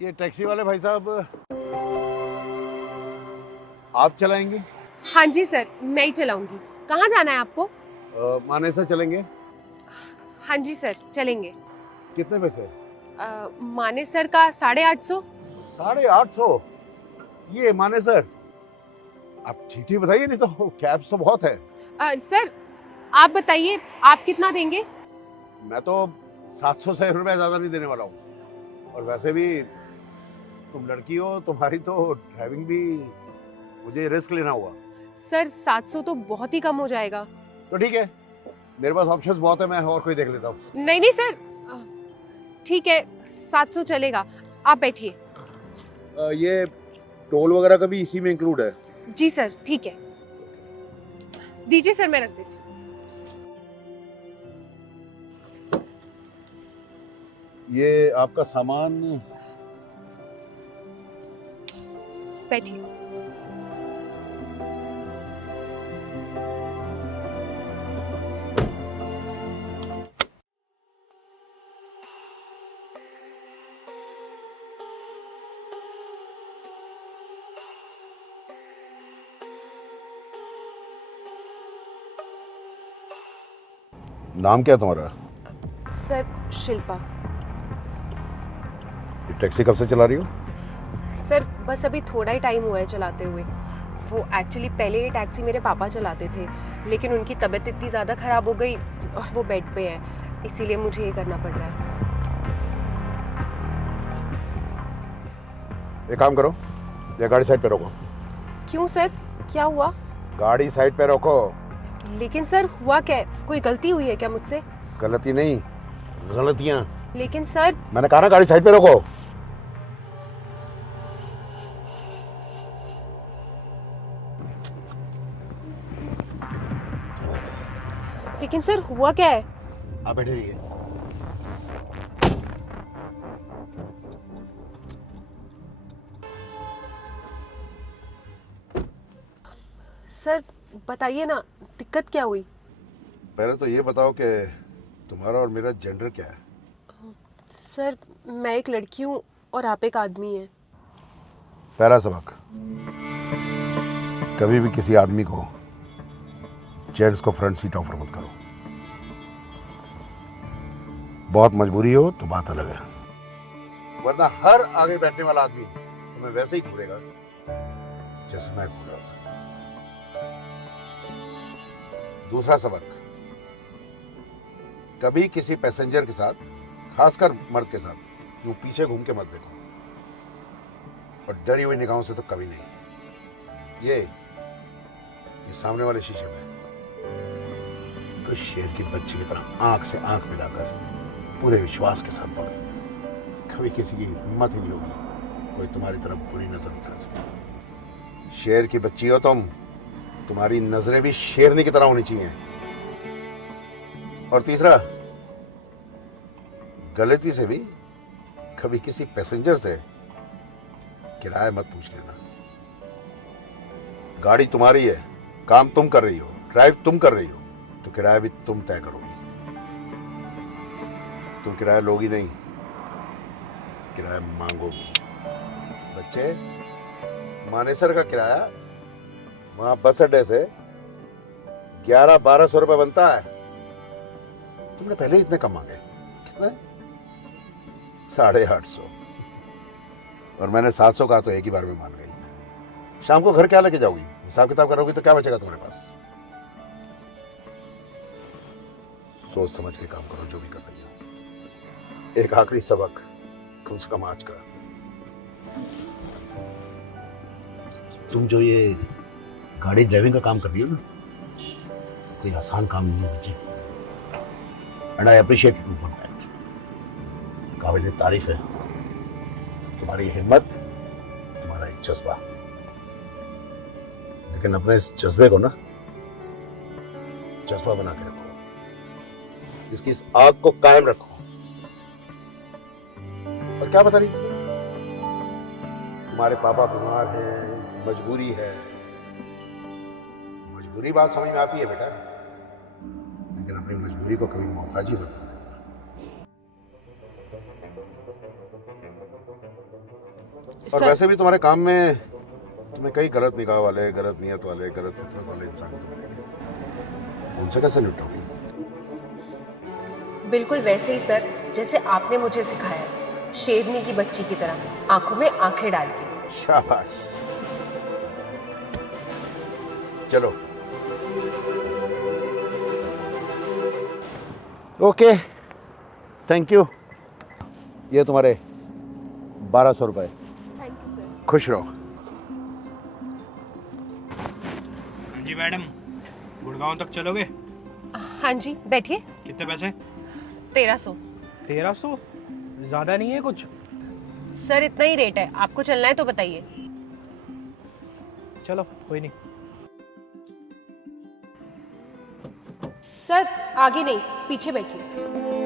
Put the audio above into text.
ये टैक्सी वाले भाई साहब आप चलाएंगे? हाँ जी सर, मैं ही चलाऊंगी। कहाँ जाना है आपको? मानेसर चलेंगे। हाँ जी सर, चलेंगे। कितने पैसे? मानेसर का 850। 850? ये मानेसर आप ठीक बताइए, नहीं तो कैब्स तो बहुत है। सर आप बताइए, आप कितना देंगे? मैं तो 700 से रुपए ज्यादा नहीं देने वाला हूँ। और वैसे भी तुम लड़की हो, तुम्हारी तो ड्राइविंग भी, मुझे रिस्क लेना होगा। सर 700 तो बहुत ही कम हो जाएगा। तो ठीक है, मेरे पास ऑप्शंस बहुत है, मैं और कोई देख लेता हूँ। नहीं नहीं सर, ठीक है 700 चलेगा। आप बैठिए। ये टोल वगैरह का भी इसी में इंक्लूड है? जी सर, ठीक है। दीजिए सर, मैं रख देती हूँ। ये आपका सामान। बैठिए। नाम क्या है तुम्हारा? सर शिल्पा। ये टैक्सी कब से चला रही हो? सर बस अभी थोड़ा ही टाइम हुआ है चलाते हुए। वो एक्चुअली पहले ये टैक्सी मेरे पापा चलाते थे, लेकिन उनकी तबीयत इतनी ज़्यादा ख़राब हो गई और वो बेड पे है, इसीलिए मुझे ये करना पड़ रहा है। एक काम करो, ये गाड़ी साइड पे रोको। क्यों सर, क्या हुआ? गाड़ी साइड पे रोको। लेकिन सर हुआ क्या है? कोई गलती हुई है क्या मुझसे? गलती नहीं, गलतियां। लेकिन सर। मैंने कहा ना गाड़ी साइड पे रोको। लेकिन सर हुआ क्या है? आप बैठे रहिए। सर बताइए ना, दिक्कत क्या हुई? पहले तो ये बताओ कि तुम्हारा और मेरा जेंडर क्या है? सर मैं एक लड़की हूँ और आप एक आदमी हैं। पहला सबक, कभी भी किसी आदमी को जेंट्स को फ्रंट सीट ऑफर मत करो। बहुत मजबूरी हो तो बात अलग है, वरना हर आगे बैठने वाला आदमी तुम्हें वैसे ही घूरेगा जैसे मैं घूर रहा था। दूसरा सबक, कभी किसी पैसेंजर के साथ, खासकर मर्द के साथ, यूं पीछे घूम के मत देखो, और डरी हुई निगाहों से तो कभी नहीं। ये सामने वाले शीशे में तो शेर की बच्ची की तरह आंख से आंख मिलाकर पूरे विश्वास के साथ बोलो। कभी किसी की हिम्मत ही नहीं होगी कोई तुम्हारी तरफ बुरी नजर उठा सके। शेर की बच्ची हो तुम, तुम्हारी नजरें भी शेरनी की तरह होनी चाहिए। और तीसरा, गलती से भी कभी किसी पैसेंजर से किराया मत पूछ लेना। गाड़ी तुम्हारी है, काम तुम कर रही हो, ड्राइव तुम कर रही हो, तो किराया भी तुम तय करोगी। तुम किराया लोगी नहीं, किराया मांगोगी। बच्चे, मानेसर का किराया वहां बस अड्डे से 1100-1200 रुपए बनता है। तुमने पहले इतने कम मांगे। कितने? 850। और मैंने 700 कहा तो एक ही बार में मान गई। शाम को घर क्या लेके जाओगी? हिसाब किताब करोगी तो क्या बचेगा तुम्हारे पास? सोच समझ के काम करो जो भी कर रही हो। एक आखिरी सबक, कम से कम आज का, तुम जो ये गाड़ी ड्राइविंग का काम कर रही हो ना, कोई आसान काम नहीं है बच्चे। And I appreciate you for that. काबिल तारीफ है तुम्हारी हिम्मत, तुम्हारा एक जज्बा। लेकिन अपने इस जज्बे को ना जज्बा बना के रखो, इसकी इस आग को कायम रखो। और क्या बता रही थी? तुम्हारे पापा बीमार हैं, मजबूरी है। मजबूरी बात समझ में आती है बेटा, लेकिन अपनी मजबूरी को कभी मोहताजी मत बनाना। और सर वैसे भी तुम्हारे काम में तुम्हें कई गलत निगाह वाले, गलत नियत वाले, गलत फितरत वाले इंसान तो मिलेंगे। उनसे कैसे निपटोगी? बिल्कुल वैसे ही सर जैसे आपने मुझे सिखाया है, शेरनी की बच्ची की तरह आंखों में आंखें डाल के। शाबाश। चलो। Okay, thank you. ये तुम्हारे 1200 रुपए। Thank you sir. खुश रहो। हाँ जी मैडम, गुड़गांव तक चलोगे? हाँ जी बैठिए। कितने पैसे? 1300। 1300? ज़्यादा नहीं है कुछ? सर इतना ही रेट है, आपको चलना है तो बताइए। चलो कोई नहीं। सर आगे नहीं, पीछे बैठिए।